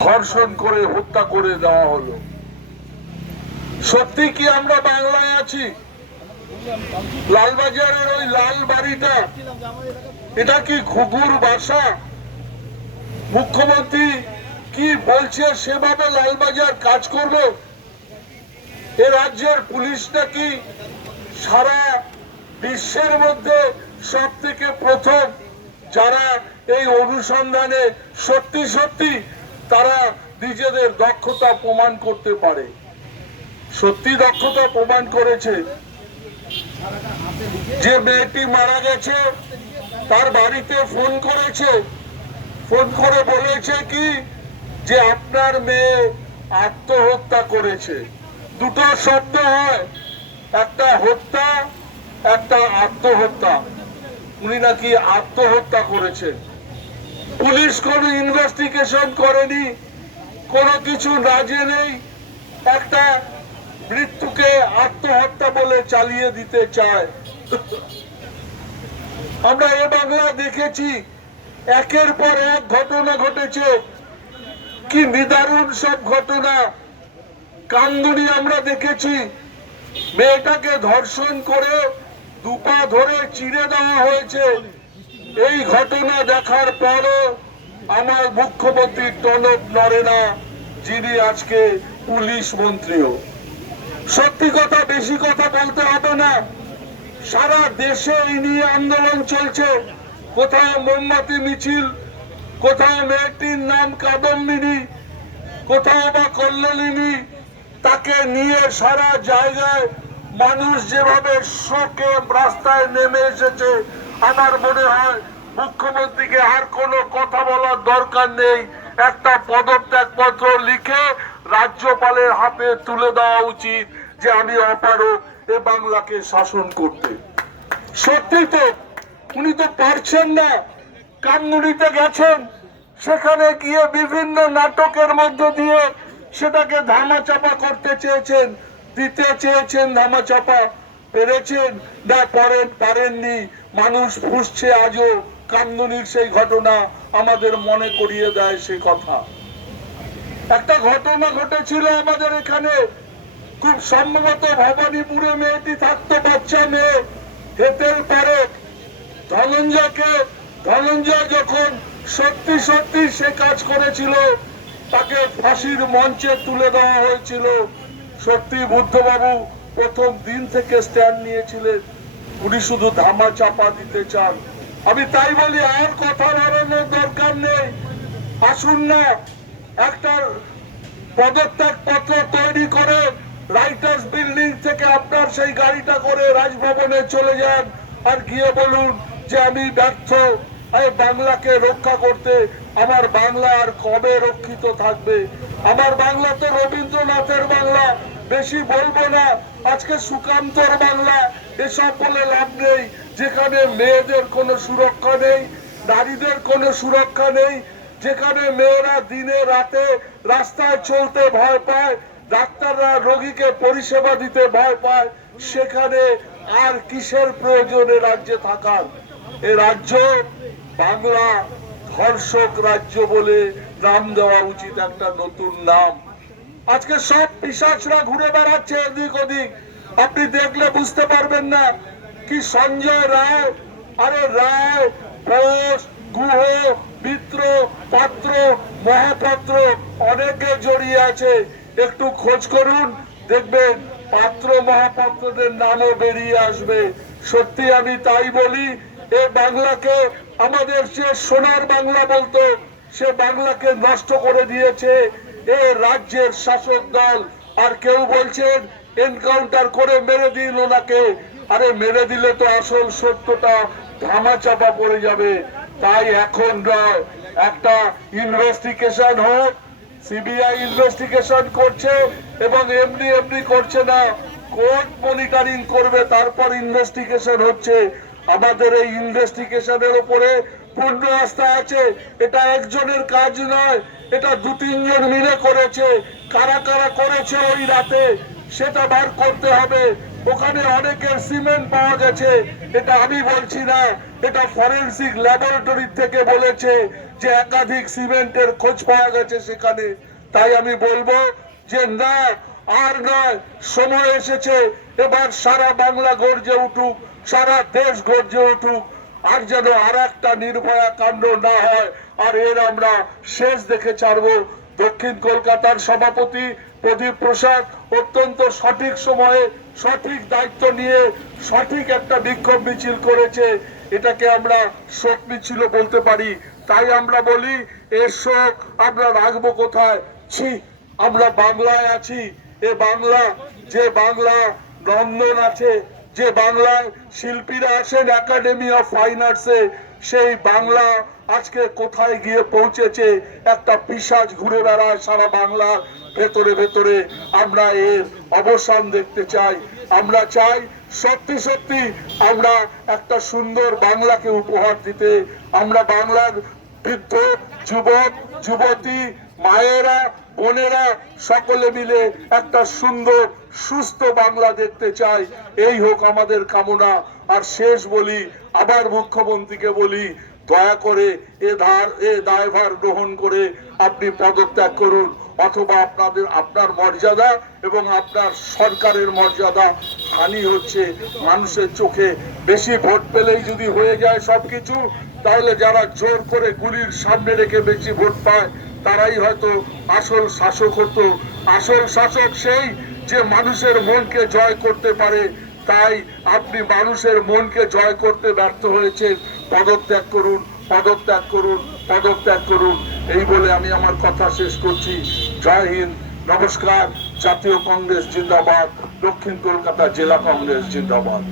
ধর্ষণ করে হত্যা করে দেওয়া হলো। সত্যি কি আমরা বাংলায় আছি? লালবাজারের ওই লাল বাড়িটা, এটা কি ঘুঘুর বাসা? মুখ্যমন্ত্রী কি বলছে সেভাবে লালবাজার কাজ করবে? এ রাজ্যের পুলিশটা কি সারা বিশ্বের মধ্যে সব থেকে প্রথম যারা এই অনুসন্ধানে সত্যি সত্যি তারা নিজেদের দক্ষতা প্রমাণ করতে পারে? সত্যি দক্ষতা প্রমাণ করেছে। যে মেয়েটি মারা গেছে তার বাড়িতে ফোন করেছে, ফোন করে বলেছে কি যে আপনার মেয়ে আত্মহত্যা করেছে। দুটো শব্দ হয়, একটা হত্যা, একটা আত্মহত্যা। উনি নাকি আত্মহত্যা করেছেন। পুলিশ কোনো ইনভেস্টিগেশন করেনি, কোনো কিছু না জেনেই একটা মৃত্যুকে আত্মহত্যা বলে চালিয়ে দিতে চায়। আমরা এ বাংলা দেখেছি একের পর এক ঘটনা ঘটেছে, কি নিদারুণ সব ঘটনা। কামদুনি আমরা দেখেছি, মেয়েটাকে ধর্ষণ করে দুপা ধরে চিড়ে দেওয়া হয়েছে। এই ঘটনা দেখার পরও আমার মুখ্যমন্ত্রী টনক নড়ে না, যিনি আজকে পুলিশ মন্ত্রীও। সত্যি কথা, বেশি কথা বলতে হবে না। সারা দেশে এই নিয়ে আন্দোলন চলছে। কোথাও মোমবাতি মিছিল, কোথাও মেয়েটির নাম কাদম্বিনী, কোথাও বা কল্যাণিনী। তাকে নিয়ে সারা জায়গায় মানুষ যেভাবে শোকে রাস্তায় নেমে এসেছে, আমার মনে হয় মুখ্যমন্ত্রীকে আর কোনো কথা বলার দরকার নেই। একটা পদত্যাগ পত্র লিখে রাজ্যপালের হাতে তুলে দেওয়া উচিত যে আমি অপারগ এ বাংলাকে শাসন করতে। সত্যি তো উনি তো পারছেন না। কামদুনিতে গেছেন, সেখানে গিয়ে বিভিন্ন নাটকের মধ্য দিয়ে সেটাকে ধামাচাপা করতে চেয়েছেন, দিতে চেয়েছেন ধামাচাপা। পেরেছেন না পারেননি। মানুষ ফুঁসছে আজও। কামদুনির সেই ঘটনা আমাদের মনে করিয়ে দেয় সে কথা। একটা ঘটনা ঘটেছিল আমাদের এখানে, খুব সম্ভবত ভবানীপুরে মেয়েটি থাকতো, বাচ্চা মেয়ে, হেতেল পারে। ধনঞ্জয় যখন সত্যি সত্যি সে কাজ করেছিল, তাকে ফাঁসির মঞ্চে তুলে দেওয়া হয়েছিল। সত্যি বুদ্ধবাবু প্রথম দিন থেকে স্ট্যান্ড নিয়েছিলেন, উনি শুধু ধামা চাপা দিতে চান। আমি তাই বলি, আর কথা বাড়ানোর দরকার নেই। আসুন না একটা পদত্যাগ পত্র তৈরি করে রাইটার্স বিল্ডিং থেকে আপনার সেই গাড়িটা করে রাজভবনে চলে যান, আর গিয়ে বলুন যে আমি ব্যর্থ এই বাংলাকে রক্ষা করতে। আমার বাংলা আর কবে রক্ষিত থাকবে? আমার বাংলা তো রবীন্দ্রনাথের বাংলা, বেশি বলবো না। আজকে সুকান্তর বাংলা, এসব বলে লাভ নেই। যেখানে মেয়েদের কোনো সুরক্ষা নেই, নারীদের কোনো সুরক্ষা নেই, যেখানে মেয়েরা দিনে রাতে রাস্তায় চলতে ভয় পায়, ডাক্তাররা রোগীকে পরিষেবা দিতে ভয় পায়, সেখানে আর কিসের প্রয়োজনে রাজ্যে থাকার? এ রাজ্য বাংলা ধর্ষক রাজ্য বলে নাম দেওয়া উচিত, একটা নতুন নাম। আজকে সব পিশাচরা ঘুরে বেড়াচ্ছে এদিক ওদিক, আপনি দেখলে বুঝতে পারবেন না। কি সঞ্জয় রায়, আরে রায়, ঘোষ, গুহ, মিত্র, পাত্র, মহাপাত্র অনেকে জড়িয়ে আছে। একটু খোঁজ করুন, দেখবেন পাত্র মহাপাত্রদের নামও বেরিয়ে আসবে। সত্যি আমি তাই বলি, এ বাংলাকে আমাদের যে সোনার বাংলা বলতো, সে বাংলাকে নষ্ট করে দিয়েছে এ রাজ্যের শাসক দল। আর কেউ বলছেন এনকাউন্টার করে মেরে দিন ওনাকে। আরে মেরে দিলে তো আসল সত্যটা ধামাচাপা পড়ে যাবে। তাই এখন নয়, একটা ইনভেস্টিগেশন হোক। সিবিআই ইনভেস্টিগেশন করছে এবং এমনি করছে না, কোর্ট মনিটরিং করবে, তারপর ইনভেস্টিগেশন হচ্ছে। আমাদের এই ইনভেস্টিগেশনের উপরে পূর্ণ আস্থা আছে। এটা একজনের কাজ নয়, এটা 2-3 জন মিলে করেছে। কারা কারা করেছে ওই রাতে সেটা বার করতে হবে। ওখানে অনেকের সিমেন্ট পাওয়া গেছে, এটা আমি বলছি না, এটা ফরেনসিক ল্যাবরেটরি থেকে বলেছে যে একাধিক সিমেন্টের খোঁজ পাওয়া গেছে সেখানে। তাই আমি বলবো যে না, আর নয়, সময় এসেছে এবার সারা বাংলা গর্জে উঠুক, সারা দেশ গর্জে উঠুক, আর যেন আর একটা নির্ভয়া কাণ্ড না হয়, আর এর আমরা শেষ দেখে ছাড়বো। দক্ষিণ কলকাতার সভাপতি প্রদীপ প্রসাদ অত্যন্ত সঠিক সময়ে সঠিক দায়িত্ব নিয়ে সঠিক একটা বিক্ষোভ মিছিল করেছে, এটাকে আমরা শোক মিছিল বলতে পারি। তাই আমরা বলি এর শোক আমরা রাখবো কোথায়? ছি, আমরা বাংলায় আছি। এ বাংলা, যে বাংলা নন্দন আছে, যে বাংলায় শিল্পীরা আসেন একাডেমি অফ ফাইন আর্টসে, সেই বাংলা আজকে কোথায় গিয়ে পৌঁছেছে? একটা পিশাচ ঘুরে বেড়ায় সারা বাংলার ভেতরে ভেতরে। আমরা এর অবসান দেখতে চাই। আমরা চাই সত্যি সত্যি আমরা একটা সুন্দর বাংলাকে উপহার দিতে। আমরা বাংলার বৃদ্ধ, যুবক, যুবতী, মায়েরা, বোনেরা সকলে মিলে একটা সুন্দর সুস্থ বাংলা দেখতে চাই। এই হোক আমাদের কামনা। আর শেষ বলি, আবার মুখ্যমন্ত্রীকে বলি, দয়া করে এ দায়ভার গ্রহণ করে আপনি পদত্যাগ করুন, অথবা আপনার মর্যাদা এবং আপনার সরকারের মর্যাদা হানি হচ্ছে মানুষের চোখে। বেশি ভোট পেলেই যদি হয়ে যায় সবকিছু, তাহলে যারা জোর করে গুলির সামনে রেখে বেশি ভোট পায় তারাই হয়তো আসল শাসক হতো। আসল শাসক সেই যে মানুষের মনকে জয় করতে পারে। তাই আপনি মানুষের মনকে জয় করতে ব্যর্থ হয়েছেন। পদত্যাগ করুন, পদত্যাগ করুন, পদত্যাগ করুন। এই বলে আমি আমার কথা শেষ করছি। জয় হিন্দ, নমস্কার। জাতীয় কংগ্রেস জিন্দাবাদ, দক্ষিণ কলকাতা জেলা কংগ্রেস জিন্দাবাদ।